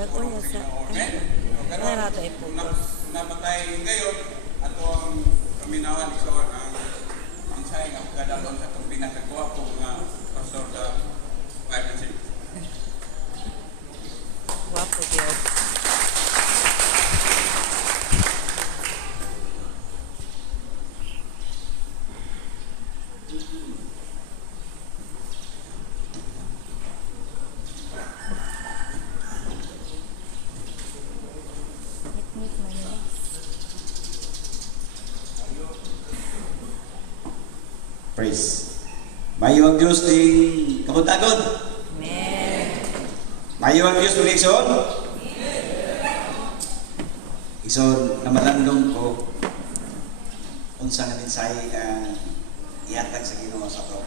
Nag-uya sa... Amen? Ay, nato i-focus. Namatay ngayon, ato ang kaminawan sa ang insay nga kadalon sa itong pinakagawa po nga pastor sa 5 and 6. Wapo, Diyos. Ngit-ngit man yun. Praise. Mayo ang Diyos ting kabutagon. Amen. Mayo ang Diyos ting igsoon. Igsoon na malandong ko unsa nga mensahe ang ihatag sa Ginoo sa ato.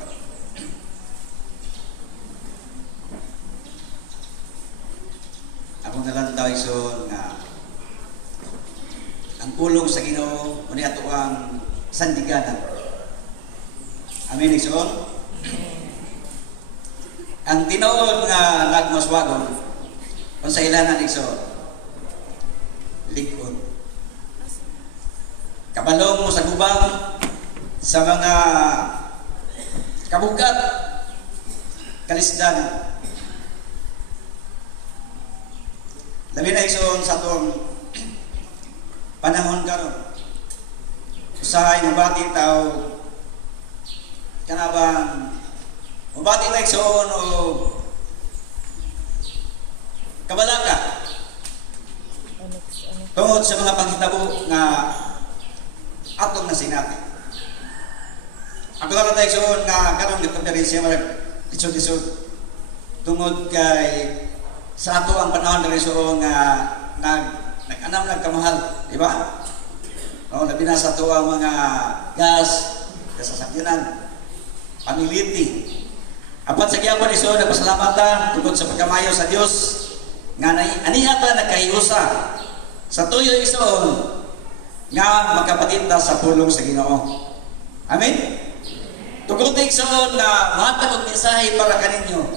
Ako nalantaw igsoon nga ang pulong sa Ginoo uni ato ang sandiganan. Amen, igsoon. Ang tinuod nga nagmaswagon kung sa ilanan igsoon, likod. Kabalong mo sa gubang sa mga kabugat, kalisdanan. Labi na igsoon sa itong panahon karon. Usahay mabati tao kanabang mabati na igsoon o kabalaka tungod sa mga panghitabo nga atong nasinati. Ako lang tayo igsoon nga karon ng konferensya isod-isod tungod kay sa ato ang panahon na igsoon nga nag-anam nagkamahal, di ba? O, labi na sa ato ang mga gas, kasasakyanan, pamiliti. Apat sa gyapon iso nagpasalamatan tungod sa pagkamayo sa Dios nga aniata nagkahiusa sa tuyo isoon nga magkapatinda sa pulong sa Ginoo. Amen. Tungod isoon na mahatag og mensahe para kaninyo.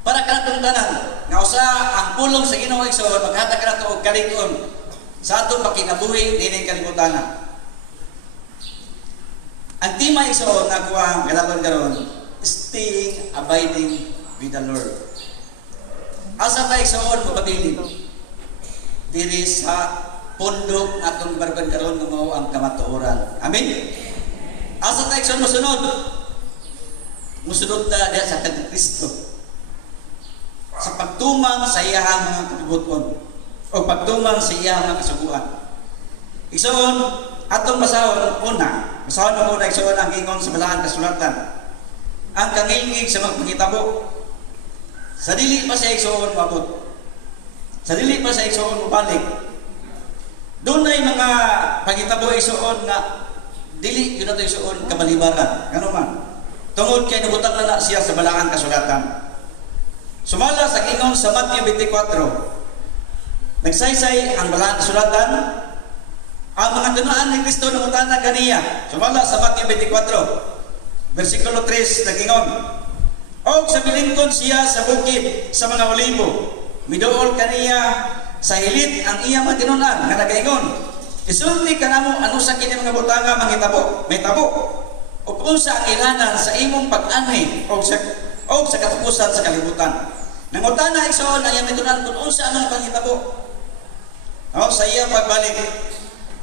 Para kanatong tanan nga usa ang pulong sa Ginoo isoon maghatag kanato og kalig-on sa atong pakinabuhi dinhi kalibutan. Ang tema isoon na kuwang kadalon karon, staying abiding with the Lord. Asa tayo isoon mapabilin? Diri sa pundok atong barban karon nga mao ang kamatuoran. Amen. Asa tayo isoon mosunod? Musunod ta diha sa kang Kristo. Sa pagtumang sa iyahang mga katubuton o pagtumang sa iyahang mga kasubuan. Igsoon atong basahon una, basahon mo muna igsoon ang ingon sa balahan kasulatan. Ang kangilngig sa magpangitabo. Sa dili pa sa igsoon mabot. Sa dili pa sa igsoon mabalik. Doon ay mga pangitabo igsoon nga dili yun ato igsoon kabalibaran. Ngano man? Tungod kay nabutang na siya sa balahan kasulatan. Sumala sa ingon sa Matthew 24. Nagsaysay ang balahan kasulatan. Ang mga tunaan ni Kristo na utana kaniya. Sumala sa Matthew 24. Versikulo 3 nagingon. Og sa bilingkon siya sa bukid sa mga olibo. Miduol kaniya sa hilit ang iya matinunan nga nagaingon. Isulti kanamo ano sa kini mga butanga mangitabo, may tabo. O unsa ang ilanan sa imong pag-ani o sa katapusan sa kalibutan. Nangutana igsoon ang iya mitunan kung unsa ang pangitabo. O sa iya pagbalik.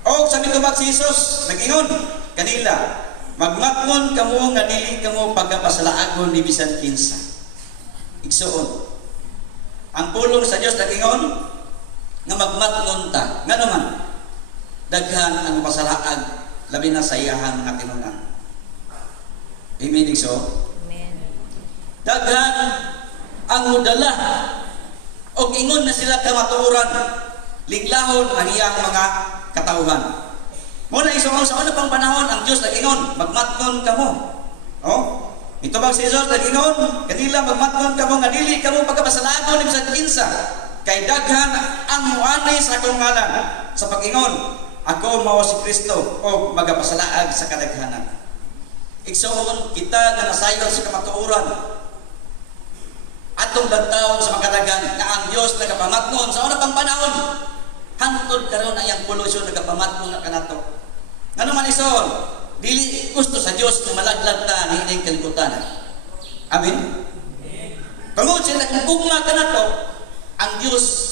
O sa mitubag si Jesus nagingon kanila. Magmatngon kamo nga dili kamo pagkapasalaagon ni bisan kinsa. Igsoon. Ang pulong sa Dios nagingon nga magmatngon ta. Ngano man? Daghan ang pasalaag labi na sa iyahang nga tinunan. Amen igsoon. Amen. Daghan ang mudala og ingon na sila kamatuoran liglahon ang iyang mga katawhan. Muna isong sa una pang panahon ang Diyos nag-ingon, magmatnon kamo. Oh? Ito bang si Jesus nag-ingon, kanila magmatnon kamo nga dili kamo pagkapasalagon ni bisan kinsa. Kay daghan ang muanay sa akong ngalan sa pag-ingon, ako mao si Kristo o magapasalaag sa kadaghanan. Igsoon kita nga nasayon sa kamatuoran. At atong bantawon sa makadagan nga ang Dios nagapamatnon sa una pang panahon. Hantod karon ang iyang polusyon nagapamatnon nga kanato. Ngano man ison? Dili gusto sa Dios nga malaglag ta niining kalibutan. Amen. Tungod sila kung gugma kanato, ang Dios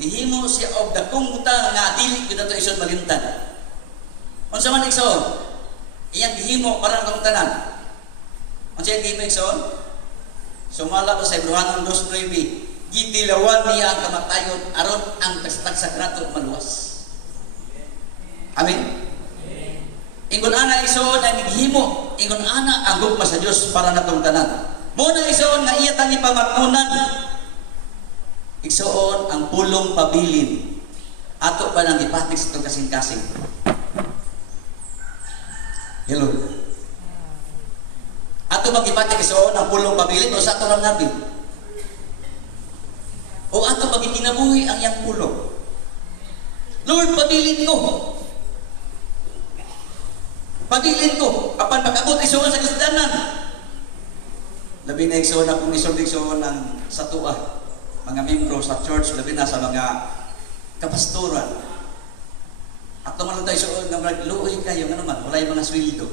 gihimo siya og dakong butang nga dili gyud nato ison malimtan. Unsa man ison? Iyang gihimo para sa tanan. Unsa iyang gihimo ison? Sumala ko sa Hebrehanon 2:9, gitilawan niya ang kamatayon aron ang pagstag sagrato maluwas. Amen. Ingon ana ison ang gihimo, ingon ana ang gugma sa Dios para natong tanan. Mo na ison nga iya tani pamatnunan. Igsoon ang pulong pabilin. Ato pa nang ipatik sa itong kasing-kasing. Hello. Ato mag-ipatik igsoon ang pulong pabilin o sa ato lang nabi. O ato magikinabuhi ang iyang pulong. Lord, pabilin ko. Pabilin ko. Apan pag-abot igsoon sa kasdanan. Labi na igsoon akong igsoon ng satua. Mga membro sa church, labi na sa mga kapastoran. At naman tayo sa nga magluoy kayo, nga naman, wala yung mga sweldo.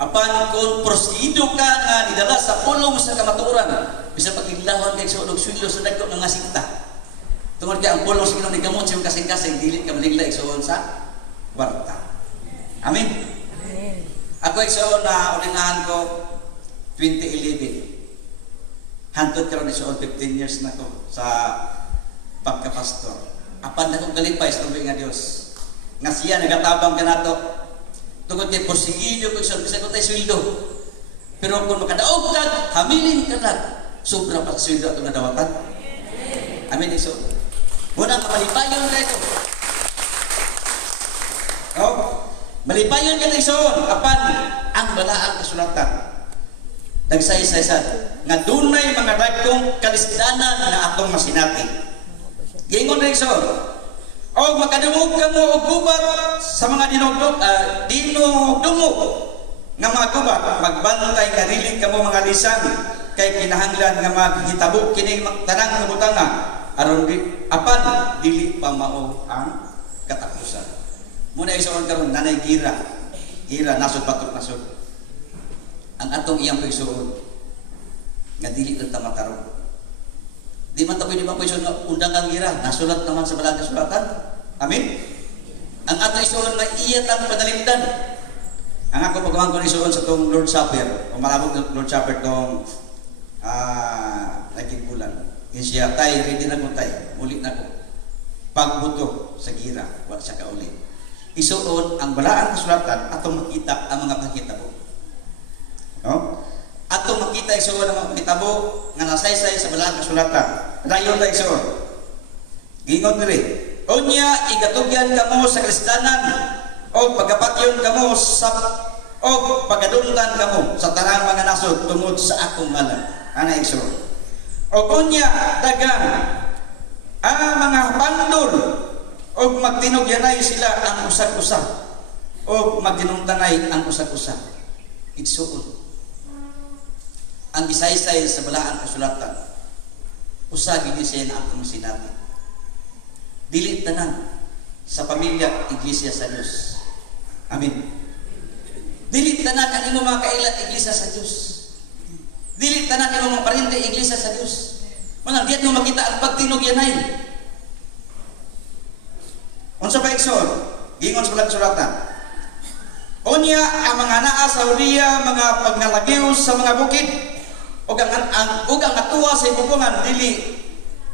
Apan kung prosido ka nga nidala sa pulong sa kamaturan, bisa pag-iglawan kayo sa ulog sweldo sa dagko ng mga sinta. Tungod ka ang pulong sa ginong gamot sa yung kasing-kasing, dili ka maligla igsoon sa kwarta. Amen? Amen. Ako igsoon na ulinahan ko 2011. Hantod karon sa 15 years na ko sa pagkapastor. Apan na kong kalipay sa tubig nga Dios. Nga siya nagatabang kanato. Tungod kay porsigido ko sa bisag ko tay sweldo. Pero kung makadaog ka, hamilin ka lang. Sobra pa sa sweldo atong nadawatan. Amen iso. Muna ka malipayon na ito. Oh, malipayon ka na isoon. Apan ang balaang kasulatan. Nagsay-saysan nga dunay mga dagkong kalisdanan nga atong masinati. Gingon rin so, o makadungog ka mo og gubat sa mga dinugdog, dinugdungog nga mga gubat, magbantay nga dili ka mo mga lisan kay kinahanglan nga maghitabo kining tanang nga butanga aron apan dili pa mao ang katapusan. Muna isuon karon nanay gira nasod batok nasod. Ang atong iyang pagsuon nga dili lang ta matarong. Di man ta pwede ba pagsuon nga undang ang gira, nasulat naman sa balang kasulatan. Amen. Ang atong isuon nga iya tang panalimdan. Ang ako pagawang ko isuon sa tong Lord Supper, o malabog ng Lord Supper tong naging bulan. Siya tay ready na ko tay, uli na ko. Pagbuto sa gira, wala siya kauli. Isuon ang balaang kasulatan atong makita ang mga pagkitabo. No? Ato makita isuon ang kitabo nga nasaysay sa balaang kasulatan. Dayon ta isuon. Gingon diri, unya igatugyan kamo sa kristanan o pagapatyon kamo sa o pagadungtan kamo sa tarang mga nasod tungod sa akong ngalan. Ana isuon. O unya dagan ang mga pandol o magtinugyanay sila ang usag-usag o magdinungtanay ang usag-usag. Igsuon. Ang isaysay sa balaang kasulatan usagi ni siya na atong sinati. Dili tanan sa pamilya iglesia sa Dios. Amen. Dili tanan ang imo mga kaila iglesia sa Dios. Dili tanan ang imo mga parente iglesia sa Dios. Manang diyan mo makita ang pagtinugyanay. Unsa pa igsoon? Gingon sa balaang kasulatan. Unya ang mga naa sa Uriya, mga pagnalagiw sa mga bukid, ug ang atuwa sa ibubuhan dili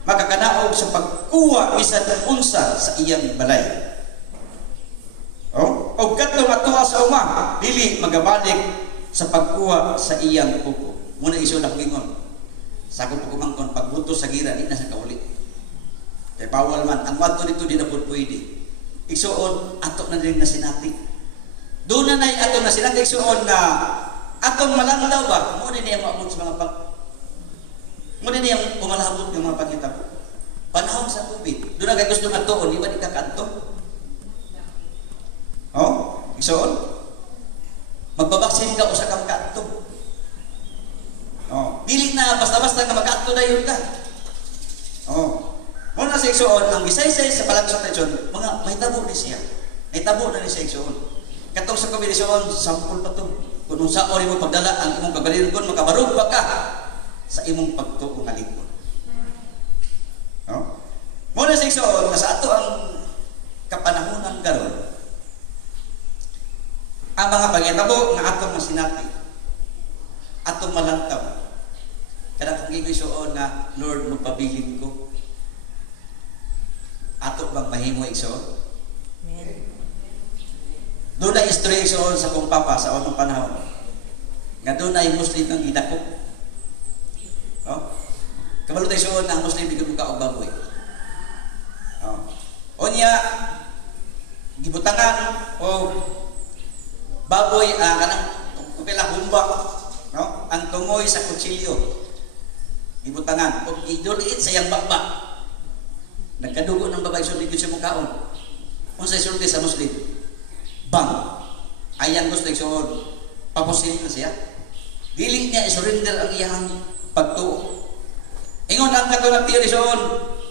makakanaog sa pagkuha bisan unsa sa iyang balay. O kadtong atuwa sa uma dili magabalik sa pagkuha sa iyang kuko. Muna iso na gingon. Sa akong pagkumangkon pagbuto sa gira di na sa kauli. Kay bawal man ang wadto dito di na pud pwede. Igsuon ato na din na sinati. Doon na ato na sinati igsuon na atong malandaw ba? Mo din niya maabot sa mga mo din niya pumalabot ng mga pagkitabo. Panahon sa COVID. Doon na kay gusto nga tuon, di ba di ka kanto? Igsoon. Magbabaksin ka o sa kang kanto. basta nga mag-ato dayon ka. Oh. Muna sa igsoon, ang gisaysay sa palagsot na igsoon, mga may tabo ni siya. May tabo na ni siya igsoon. Katong sa kombinasyon, sampol pa to. Kung sa ori mo pagdala ang imong kagalingon, makabarog ba ka sa imong pagtuong nga lingkod. No? Muna sa igsoon, na sa ato ang kapanahunan karon, ang mga pangitabo nga atong masinati, atong malantaw. Kada kung igsoon nga, Lord, magpabilin ko. Ato bang mahimo igsoon? Amen. Doon na instruction sa kong papa sa unang panahon. Nga doon na yung Muslim ng gidako. No? Kabalo tayo siya na ang Muslim di ka o baboy. No? O niya, gibutangan o baboy, kanang upila humba, no? Ang tungoy sa kutsilyo. Gibutangan. O iduliit sa iyang bakbak. Nagkadugo ng babae sulit yun sa mukhaon. Kung sa isulti sa Muslim, bang, ayan gusto igsoon, papusin na siya. Dili niya isurrender ang iyang pagtuo. Ingon ang katulad tiyo igsoon,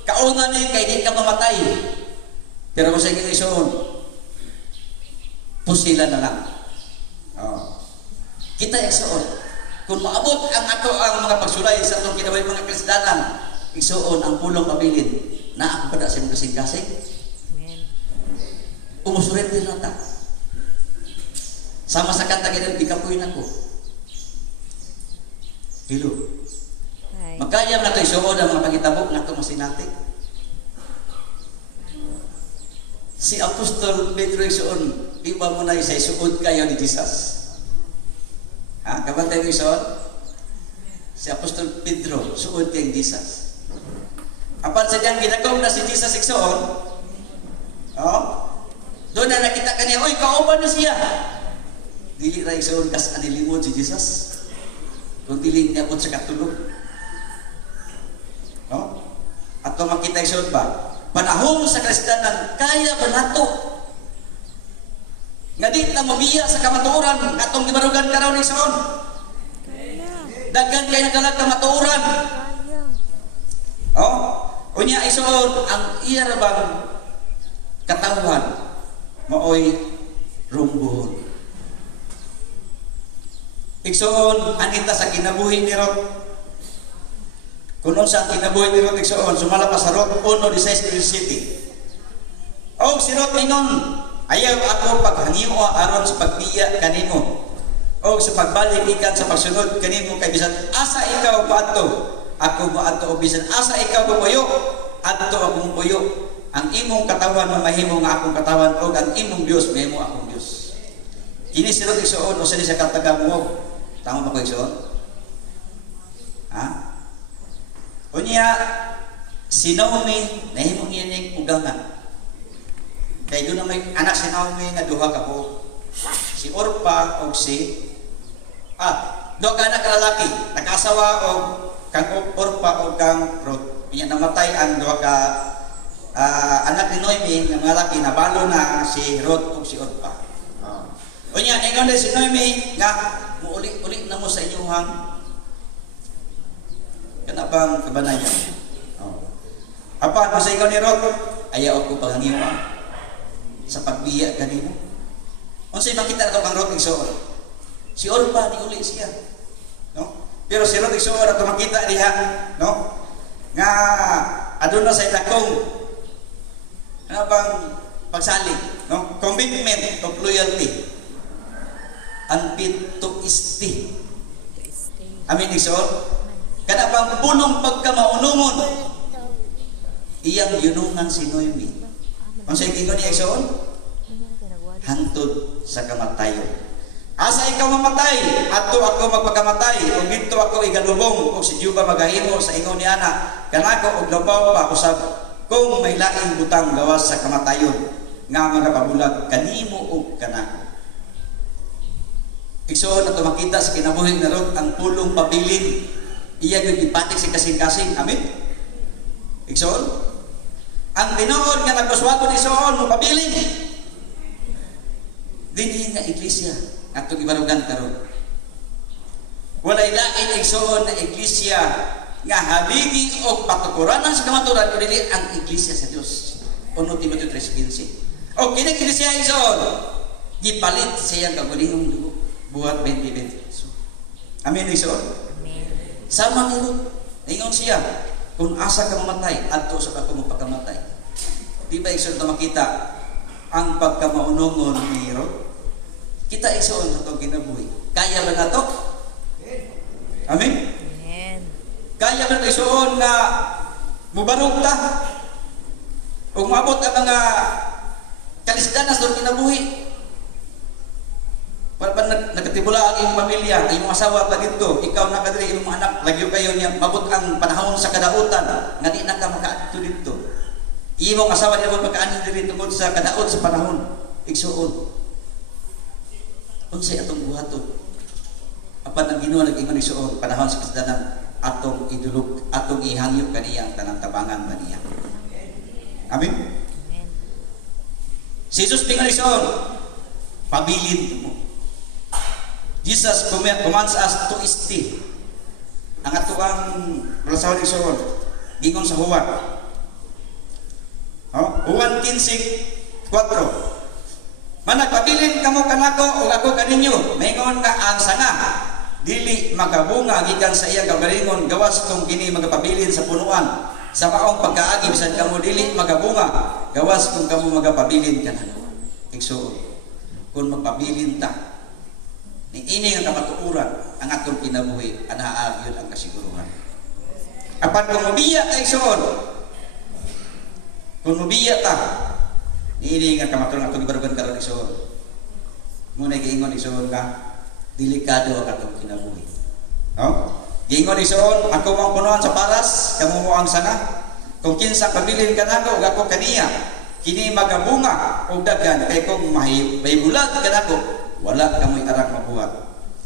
kauna niya kay di ka mamatay. Pero kung sa iyong igsoon, pusila na lang. Oh. Kita igsoon, kung maabot ang ato ang mga pagsulay sa atong kinaway mga Kristiyanan, igsoon ang pulong pabilin na ako pada sa mga kasing-kasing. Amen. Umusurrender na ta. Sama sa kanta ganyan, ikapoy na ko. Dilo. Ay. Magkayam na ito isuod ang mga pangitabok na ito masinati. Si Apostol Pedro isuon, iba mo na isa isuod kayo ni Jesus. Ha? Kabantay mo isuod? Si Apostol Pedro, suod kay Jesus. Apan sa diyang ginagaw na si Jesus isuon, oh, doon na nakita ka niya, oy, kauban na siya. Dili ra igsoon kas anilimod si Jesus. Kung dili niya po sa katulog. No? At kung makita igsoon ba, panahon sa Kristiyanan, kaya ba nato? Nga di na mabiya sa kamatuoran, katong gibarugan karon igsoon. Daghan kay nagalag kamatuoran. Oh, unya igsoon ang iya ra bang katawhan maoy rumbuhon. Igsoon, anita sa kinabuhi ni Rod. Kunon sa kinabuhi ni Rod, igsoon, sumala pa sa Rod 1:17. O si Rod ingon, ayaw ako paghangiwa aron sa pagbiya kanimo. O sa pagbalik ikan sa pagsunod kanimo kay bisan asa ikaw paadto, ako moadto o bisan asa ikaw pupuyo, adto akong puyo. Ang imong katawan mamahimo nga akong katawan o ang imong Dios mahimo akong Dios. Kini si Rod igsoon o sa di sa kataga mo. Tama ba ko igsoon? Ha? Unya, si Naomi, nahimong iyan yung ugangan. Kaya doon na may anak si Naomi nga duha ka po. Si Orpa o si... duha ka anak lalaki. Nakasawa o kang Orpa o kang Ruth. Kanya namatay ang duha ka anak ni Naomi ng lalaki na balo na si Ruth o si Orpa. Unya, ingon na si Naomi nga uli na mo sa inyong kanabang kabanayan. Apa, kung sa ikaw ni Ruth, ayaw ako paghangiwa sa pagbiya kanimo. Kung sa'yo makita na ito kang Ruth igsoon, si Orpa ni uli siya. No? Pero si Ruth igsoon at makita niya, no? Nga adun na sa ilakong kanabang pagsalig, no? Commitment of loyalty. Unfit to stay. Amin igsoon. Kada bang punong pagkamaunumon, iyang yunungan si Noemi. Kung sa ikingon niya igsoon, hantod sa kamatayon. Asa ikaw mamatay, ato ako magpakamatay, o dito ako igalubong, o si Juba magahimo sa ingon ni Ana, kanako og labaw pa usab, kung may laing butang gawas sa kamatayon, nga mga pabulag kanimo og kanako. Igsoon at makita sa kinabuhi na Ruth ang pulong pabilin. Iya yung ipatik si kasing-kasing. Amin? Igsoon? Ang tinood nga nagpaswago ni Igsoon mo pabilin. Dili nga iglesia at itong ibarugan karon. Walay lain Igsoon na iglesia nga haligi o patukuranan sa kamaturan o dili ang iglesia sa Dios. 1 Timoteo 3:15. O kining iglesia ison gipalit sa iyang kagulingong dugo buhat 2020. Amen ison. Amen. Sama nilo ingon siya kung asa ka mamatay adto sa ako mapakamatay. Di ba ison ta makita ang pagkamaunongon ni Herod? Kita ison sa itong kinabuhi. Kaya ba na to? Amen? Amen. Kaya ba na ison na mubarog ta? O maabot ang mga kalisdanas doon kinabuhi? Para pa nagkatibula ang iyong pamilya, ang iyong asawa pa dito, ikaw na kadiri, iyong mga anak, lagyo kayo niya, mabot ang panahon sa kadautan, nga di na ka makaadto dito. Iyong asawa niya mo magkaanin diri tungkol sa kadaot sa panahon, igsuon. Unsay atong buhaton? Apan ang Ginoo nag-ingon igsuon, panahon sa kasdanan, atong idulog, atong ihangyo kaniya ang tanang tabangan kaniya. Amen? Amen. Si Jesus tingnan igsuon, pabilin mo. Jesus commands us to stay. Ang atuang balasawan igsuon, gingon sa Juan. Juan 15:4. Managpabilin kamo kanako o ako kaninyo, maingon nga ang sanga dili magabunga gikan sa iyang kagalingon gawas kung kini magapabilin sa punuan. Sa maong pagkaagi bisan kamo dili magabunga gawas kung kamo magapabilin kanako. Igsuon, kung magpabilin ta ni ini ang kamatuoran ang atong kinabuhi anaa gyud ang kasiguruhan. Apan kung mabiya ta igsuon, kung mabiya ta ini nga kamatuoran atong gibarugan karon igsuon. Muna giingon igsuon ka delikado ang atong kinabuhi. Giingon igsuon ako mong punuan sa paras kamo mo ang sanga. Kung kinsa pabilin kanako ug ako kaniya kini magabunga og daghan kay kung mahibulag kanako wala kamoy arang mabuhat.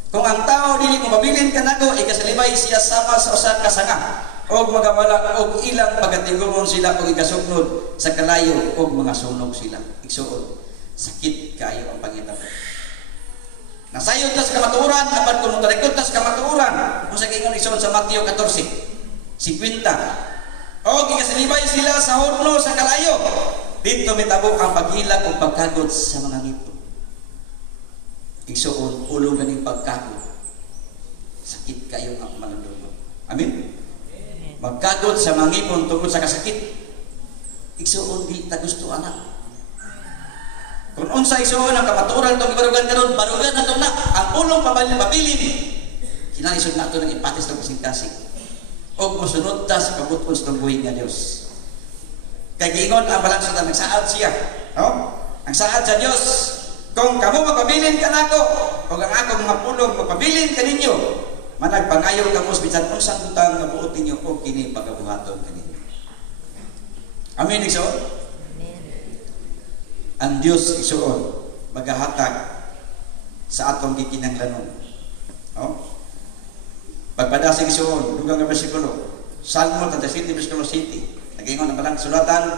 Kung ang tao dili mo mabilin kanako ikasalibay siya sama sa usa ka sanga og magawala og ilang pagatigumon sila og ikasugnod sa kalayo og mga sunog sila. Igsuon, sakit kaayo ang pangitabo. Nasayod tas kamatuoran apan kun tarikot tas kamatuoran. Usa kay ingon igsuon sa Mateo 14:50. Og ikasalibay sila sa horno sa kalayo. Dito mitabok ang paghilag o pagkagod sa mga ngipon. Igsuon, ulo ganing pagkagod. Sakit kayo ang malandungan. Amen? Magkagod sa mga ngipon tungkol sa kasakit. Igsuon, di ta gusto anak. Kung unsa igsuon ang kamaturan itong ibarugan karon, barugan na ito na. Ang ulong pabilin. Kinalisod na ito ng ipatis ng kasing-kasing. O musunod ta sa kabuton sa buhay nga Diyos. Kaya giingon ang balansa na nagsaad siya. Ang saad sa Diyos, kung kamo magpabilin ka nako, o ang akong mapulong magpabilin ka ninyo, managpangayo kamo sa bisan unsang butang nga buot ninyo o kini pagabuhaton kaninyo. Amen igsuon? Amen. Ang Dios igsuon magahatag sa atong gikinahanglanon. Pagpadasig igsuon, dugang nga bersikulo, Salmo 37 bersikulo 7. Nagingon ang balang sulatan,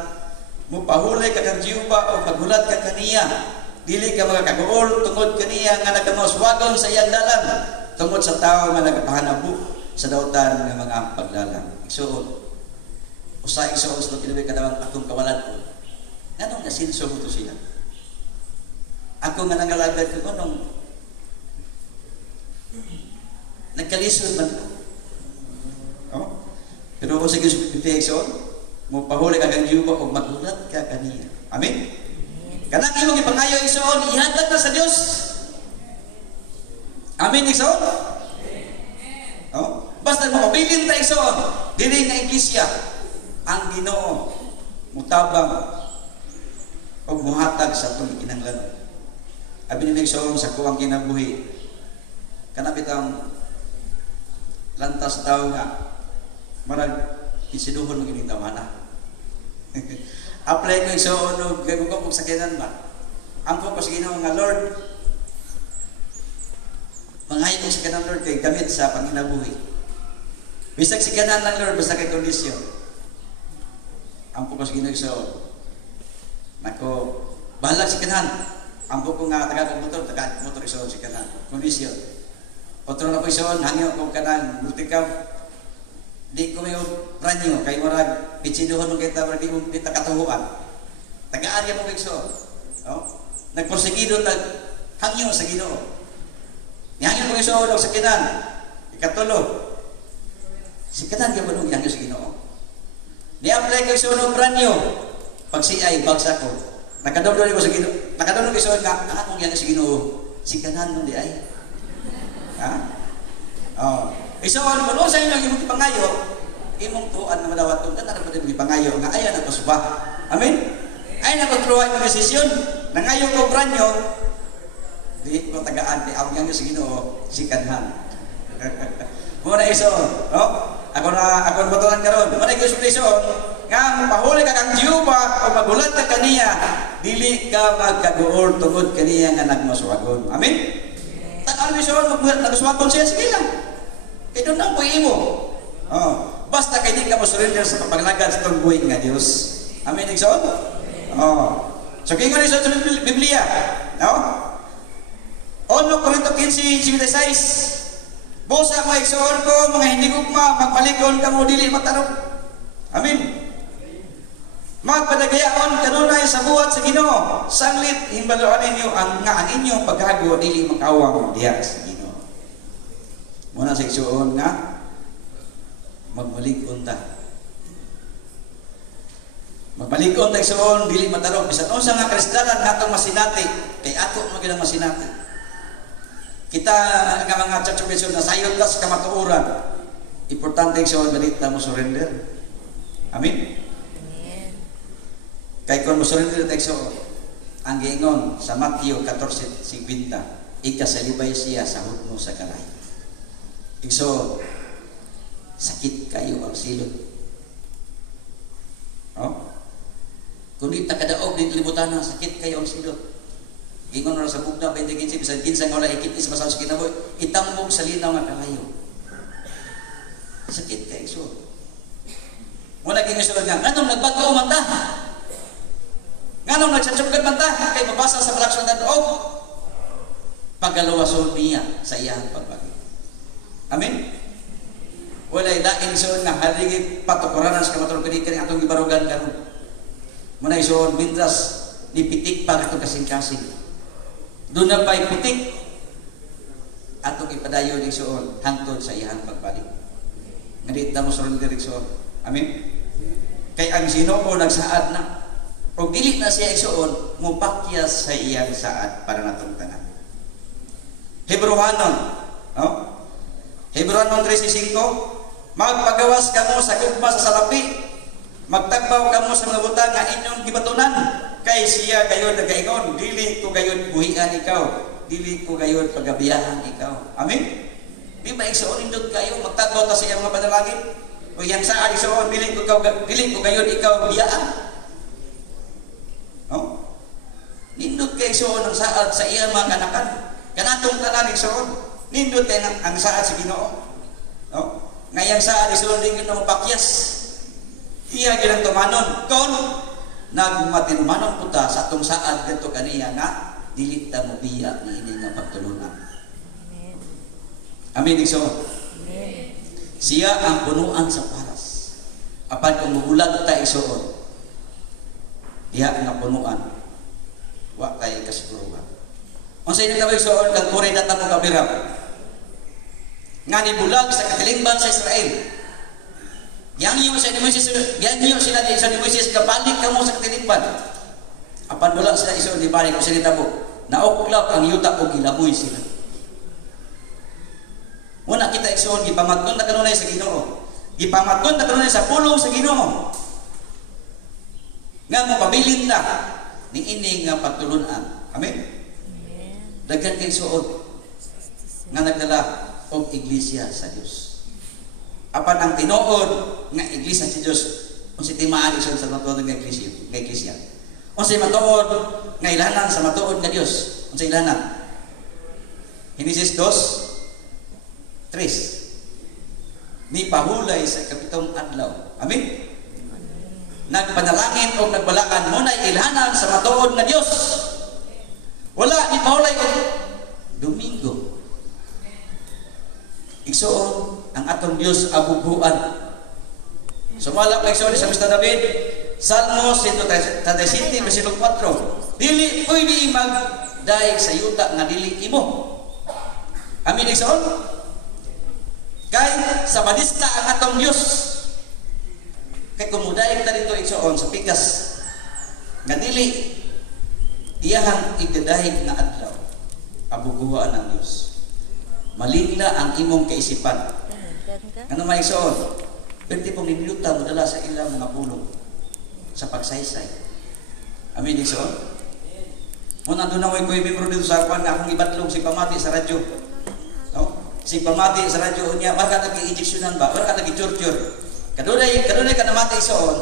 mupahulay ka kang Jehova o paghulat ka kaniya. Dili ka magakaguol tungod kaniya nga nagamaswagon sa iyang dalan. Tungod sa tao nga nagapahanabo sa dautan ng mga paglalang. Igsuon, usay igsuon sa kinabuhi kadawang akong kawalan ko. Anong nasinso mo to siya? Ako nga nangalagad ko, anong nagkalisod man ko. Pero kung sa igsuon, mo pahuli ka kang Jehova o magulat ka kaniya. Amen? Kanang imong ipangayo igsuon, ihatag na sa Dios. Amen igsuon? Basta makabilin ta igsuon, dili nga iglesia ang Ginoo mutabang o muhatag sa atong kinahanglan. Abi ni igsuon sa kuwang kinabuhi. Kana bitang lantas tao nga marag isiduhon mo gining tawana. Apply ko igsuon og gagawon sa sakyanan ba. Angko ko sa Ginoo nga Lord. Mangayo ko sa kanan Lord kay gamit sa panginabuhi. Bisag si kanan lang Lord basta kay kondisyon. Angko ko sa Ginoo igsuon. Nako bahala si kanan. Angko ko nga taga motor igsuon si kanan. Kondisyon. Otro na ko igsuon hangyo ko kanan multicam. Di ko may ranyo, kay marag, pichiduhan mo kita, marag di mo kita katuhuan. Tagaan ka mo kikso. No? Nagporsigido, hangyo sa Ginoo. Hangyo mo kikso, sa kinan. Ikatulo. Si kinan ka ba nung hangyo sa Ginoo? Ni-apply ko sa unong ranyo. Pag siya bagsak ko. Nakadumdum ko sa Ginoo. Nakadumdum ko sa nga, akong hangyo sa Ginoo. Si kanan mo di ay. Ha? Oh. So, ano ba sa inyo imong ipangayo, imong tuan na madawat tungkol na dapat imong ipangayo nga ayan ang pasubah. Amen? Ay nakotruhay mo desisyon. Nangayo ko branyo, di ko tagaan, di ako nga sa Ginoo, si kanhan. Muna iso, no? Ako na batulan karon. Muna iso, nga mahuli ka kang Jehova o magulat ka kaniya, dili ka magkaguol tungod kaniya nga nagmaswagon. Amen? Tagaan mo iso, nagmaswagon siya, sige lang. Ito na po imo. Oh, basta kay di ka mo surrender sa paglagad sa itong buhay nga Diyos. Amen, Ikson? Oh. So, kaya nga rin sa Biblia. No? 1 Corinto 15:16. Busa mo, Ikson ko, mga hindi gugma, magpalikon ka mo, dili matarong. Amen. Magpadagayaon kanunay sa buhat sa Ginoo. Sanglit, himbaluan ninyo ang inyong paghago, dili makawang diya sa Ginoo. Muna sa iksuon nga magmalig-on ta. Magmalig-on ta iksuon dili matarong bisan unsa nga kristanan natong masinati kay ato mo ginang masinati. Kita nga mga church na sayon ta sa kamatuoran. Importante iksuon dili ta mo surrender. Amen. Amen. Kay kon mo surrender ta iksuon ang giingon sa Mateo 14:50 ikasalibay siya sa hudmo sa kalay. So, sakit kayo ang silot. Oh? Kung di takadaog, di libutan na, sakit kayo ang silot. Ingon na sa bugna, 20-15, bisan kinsa nga wala ikit is masal sa kinaboy, itambog sa linaw nga kalayo. Sakit kayo, so. Muna kinisulod nga, nganong nagbago man ta? Nganong nagsatsugad man ta? Kay mabasa sa palaksyon na doog. Pagalawason niya sa iyang pagbagi. Amen? Walay daing isuon nga haligi patukuranan sa kamatulog kanikan atong gibarugan karon. Muna isuon mintras nipitik para ito kasing-kasing. Doon na pa'y pitik atong ipadayon isuon hangtod sa iyang pagbalik. Ngadit na mo surrender isuon. Amen? Kay ang Ginoo nagsaad na o dili na siya isuon mupakyas sa iyang saad para natong tanan. Hebrewanon, no? Hebrewanon 3:5, magpagawas kamo sa gugma sa salapi, magtagbaw kamo sa mga butang nga inyong gibatunan, kay siya gayon nagaingon, dili ko gayon buhian ikaw, dili ko gayon pagabiyahan ikaw. Amen? Di ba igsuon indot kayo, magtagbaw ta sa iyang mga panalangin? O yan sa igsuon, dili ko gayon ikaw biyaan. No? Nindot kay igsuon ang saad sa iyang mga kanakan. Kanatong tanan igsuon. Nindot ang saad sa Ginoo. No? Ngayang saad isuon din Ginoo pakyas. Iya ginang tumanon kon nagmatinumanon puta sa atong saad kadto kaniya nga dili ta mo biya ni ini nga pagtulunan. Amen. Amen igsoon. Amen. Siya ang punuan sa paras. Apan kung mubulag ta igsoon. Diha ang punuan. Wa tay kasiguruhan. Unsa ini tawag igsoon kang kuray data mo kabirab. Nga nibulag sa katilingban sa Israel. Yang iyo sila di sa ni Moises kabalik kamo sa katilingban. Apan wala sila iso di balik ko sila tabo. Nauklap ang yuta o gilaboy sila. Muna kita igsoon gipamatgon ta kanunay sa Ginoo. Gipamatgon ta kanunay sa pulong sa Ginoo. Nga mo pabilin ta ni ini nga pagtulunan. Amen. Daghan kay suod nga nagdala og iglesia sa Dios. Apan ang tinuod nga iglesia sa Dios unsa timaan sa matuod nga iglesia. Unsa matuod nga ilanan sa matuod nga Dios? Unsa ilanan? Genesis 2:3. Ni pahulay sa kapitong adlaw. Amen. Nagpanalangin o nagbalaan mo na ilanan sa matuod nga Dios. Wala ni pahulay og Domingo. Igsoon ang atong Dios abubuan Sumala kay Sol sa Mr. David, Salmo 137, versikulo 4. Dili pwede magdaig sa yuta nga dili imo. Amin igsoon? Kay sa badista ang atong Dios. Kay kumudaig ta dito igsoon sa pikas nga dili iyahang igdadahig nga adlaw. Abuguhaan ng Dios. Maligna ang imong kaisipan. Ano may igsoon? Pwede pong niluta mo dala sa ilang mga pulong sa pagsaysay. Amin, igsoon? Muna doon na ko yung dito sa kwan na akong ibatlong si pamati sa radyo. No? Si pamati sa radyo niya, baka nag-i-injeksyonan ba? Baka nag-i-torture. Kadunay ka namati igsoon.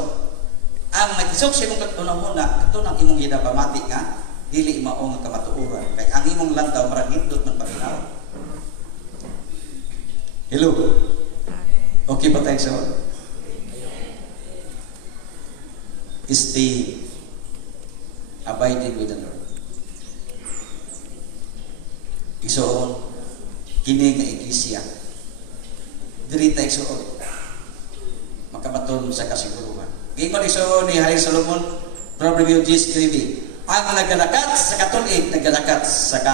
Ang nag-isok siya mong katunang-una, katunang imong gina pamati nga, dili maong kamatuuran. Kaya ang imong lantaw, marang hindot ng paginaw. Hello? Okay ba tayo sa stay abiding with the Lord. Isoon, kini nga iglesia. Diri tayo isoon. Makabaton sa kasiguruhan. Gingon isoon ni Hari Solomon, Proverbs 10:3. Ang nagalakat sa katulig, nagalakat sa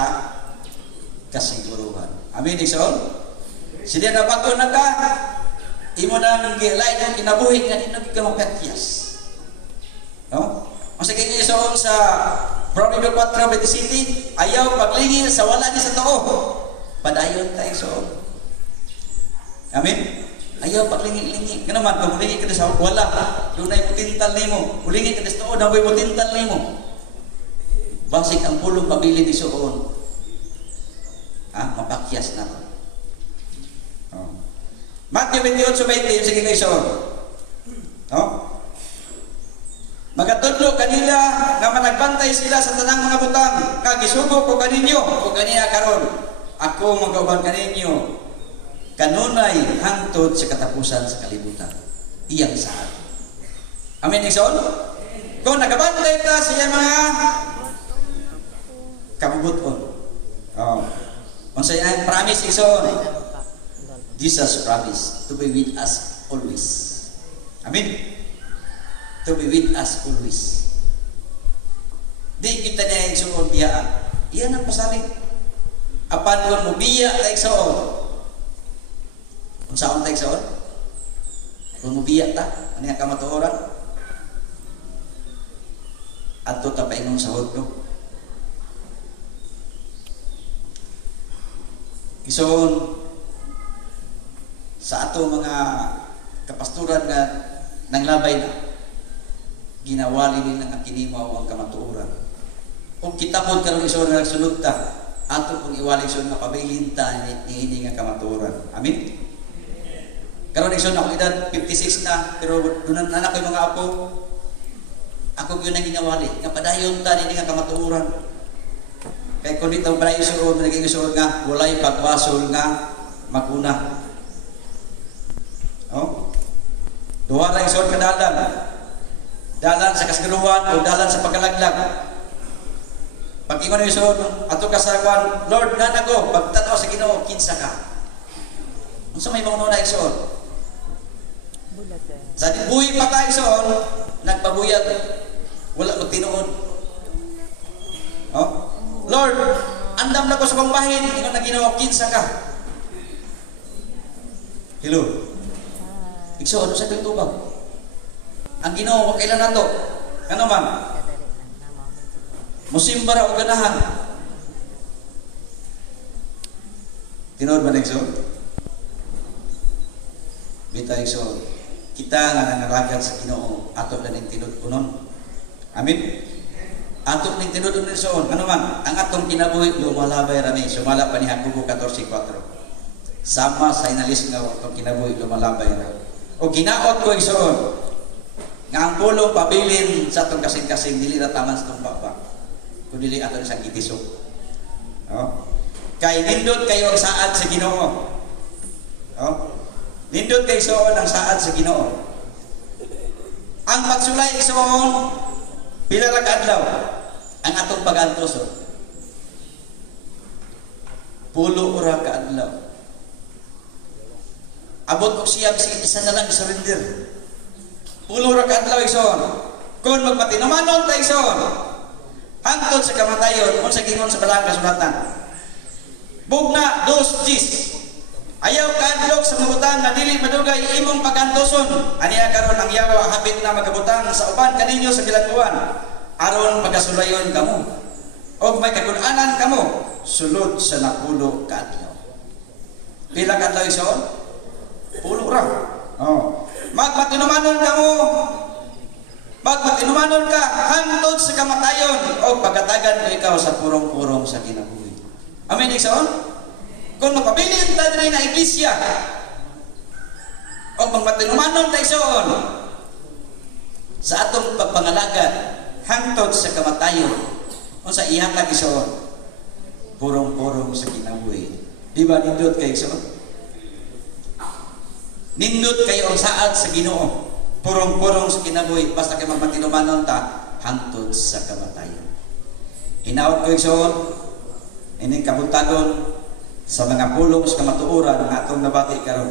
kasiguruhan. Amin, isoon? Siya na bato na ka, imo nang gilay ng kinabuhi nga di nagkamapatyas. No? Masakit niyo sa Proverbs 4:27, ayaw paglingi sa wala ni sa tao. Padayon tayo so. Amen. Ayaw paglingi-lingi. Nga naman, kung mulingi ka sa wala, doon ay mutintal nimo. Mulingi ka sa tao, na may mutintal nimo. Basig ang pulong pabili ni soon. Mapakyas na to. Matthew 28:20, sige kayo soon. No? Magatudlo kanila nga managbantay sila sa tanang mga butang. Kagisugo ko kaninyo, o kaniya karon. Ako magauban kaninyo. Kanunay hangtod sa katapusan sa kalibutan. Iyang saan. Amen, igsoon? Kung nagabantay ka sa iyang mga kabubuton. Kung sa iyang promise, igsoon. Jesus promised to be with us always. Amen? To be with us always. Di kita niya yung suon biyaan. Iyan ang pasalig. Apan kung mubiya tayo soon. Kung saan tayo soon? Kung mubiya ta, ano yung kamatuoran? At ito tapainong sahod ko. Isoon, sa ato mga kapasturan na nanglabay na, ginawali nila ang kinimaw ang kamatuoran. Kung kitapod ka ng iso na nagsunod ta, ato kung iwali iso na pabilinta ni hindi nga kamatuoran. Amin? Karon iso na akong edad 56 na, pero doon anak ko yung mga apo, ako yun ang ginawali. Nga padayon ta hindi nga kamatuoran. Kaya kung dito pala iso, naging iso nga, walay pagbasol nga maguna. Duha lang iso kadalan. Dalan sa kasgaluhan o dalan sa pagkalaglag. Pag ingon yung iso, ato kasaguan, Lord, nana ko, pagtanaw sa Ginoo, kinsa ka. Kung sa may mga nuna iso, sa buhi pa tayo iso, nagpabuyat, wala magtinuod. Lord, andam na ko sa pangbahin, ingon na Ginoo, kinsa ka. Hello. Iso, ano sa tubag? Ang Ginoo kailan nato? Ano man? Musimbara o ganahan. Tinood ba na igso? Bita igso. Kita nga nanaragan sa Ginoo ato na ning tinud kunon. Amin. Ato ning tinud unon soon. Ano man? Ang atong kinabuhi lumalabay rami. Sumala pa ni Hakubo 14:4. Sama sa inalis nga atong kinabuhi lumalabay ra. O ginaot ko igsoon. Nga ang pulong pabilin sa itong kasing-kasing, dili na taman sa itong baba. Kung dili ato na sa kitisok. Kay nindot kayo ang saad sa Ginoo. Nindot kayo soon ang saad sa Ginoo. Ang pagsulay soon, pilarag adlaw, ang atong pag-antos. Pulo ora ka adlaw. Abot ko siya, isa na lang surrender. Pulo ra ka adlaw igsoon. Kung magpatinumanon ta igsoon, hangtod sa kamatayon unsa gingon sa balang kasulatan. Bugna 2:10. Ayaw kadlok sa mabutang nga dili madugay imong pagantoson. Aniya karon ang yawa habit na magabutang sa uban kaninyo sa bilangguan aron pagasulayon kamo. Og may kagun-anan kamo sulod sa napulo ka adlaw. Pila ka adlaw igsoon? Pulo ra. Oh. Magpatinumanon kamo. Magpatinumanon ka hangtod sa kamatayon o pagatagan ko ikaw sa purong-purong sa kinabuhi. Amen, igsoon? Kung mapabilin ta diri na iglesia o magpatinumanon ta igsoon sa atong pagpangalagad hangtod sa kamatayon unsa ihatag igsoon? Purong-purong sa kinabuhi. Di ba nindot kay igsoon? Nindot kayo ang saad sa Ginoo. Purong-purong sa kinabuhi basta kay magpatinumanon ta hangtod sa kamatayon. Hinaot ko igsoon ining kabuntagon sa mga pulong sa kamatuoran ng atong nabati karon.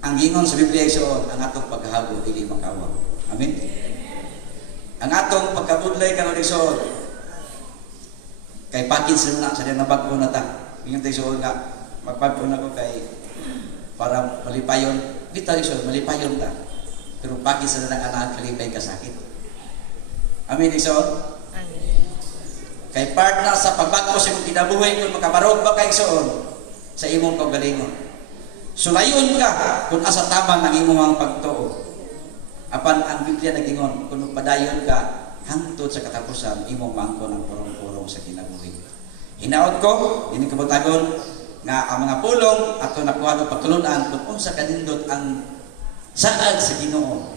Ang gingon sa Biblia igsoon, ang atong paghahago dili makawag. Amen. Ang atong pagkabudlay karon igsoon kay Parkinson na sa nabag-o na ta. Ingon ta igsoon nga magpagpun ako kay para malipayon. Bitaw igsoon malipayon ta. Pero Parkinson na anak kalipay ka sakit. Amen igsoon. Kay part na sa pagbago sa imong kinabuhi kung makabarog ba kay igsoon sa imong kaugalingon. Sulayon ka kung asa tama ng imong pagtuo. Apan ang Biblia nagingon kung padayon ka hangtod sa katapusan imong maangkon ang purong-purong sa kinabuhi. Hinaot ko ini kabutagon nga ang mga pulong ato nakuha ng pagtulunan kung unsa kanindot ang saad sa Ginoo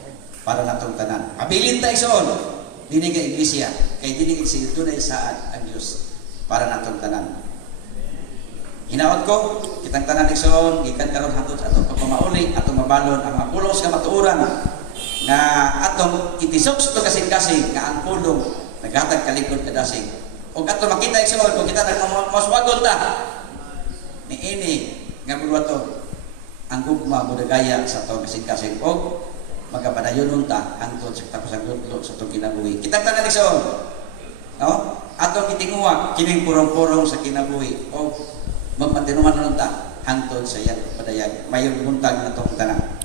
para natong tanan. Habilin ta igsoon dinig nga iglesia kay dinig sa dunay saad ang Dios para natong tanan. Hinaot ko kitang tanan igsoon gikan karon hangtod sa atong pagpamauli atong mabalon ang mga pulong sa matuoran nga atong itisok sa kasing-kasing nga ang pulong naghatag kalikod kadasig. Og ato makita igsoon kung kita nagmaswagon ta niini nga bulwato ang gugma budagaya sa atong kasing-kasing og magapadayon ta hangtod sa katapusan sa itong kinabuhi. Kitang tanan igsoon, no? Atong itinguha kining purong-purong sa kinabuhi o magpatinumanon ta hangtod sa iyang padayag. Mayon buntag na itong tanan.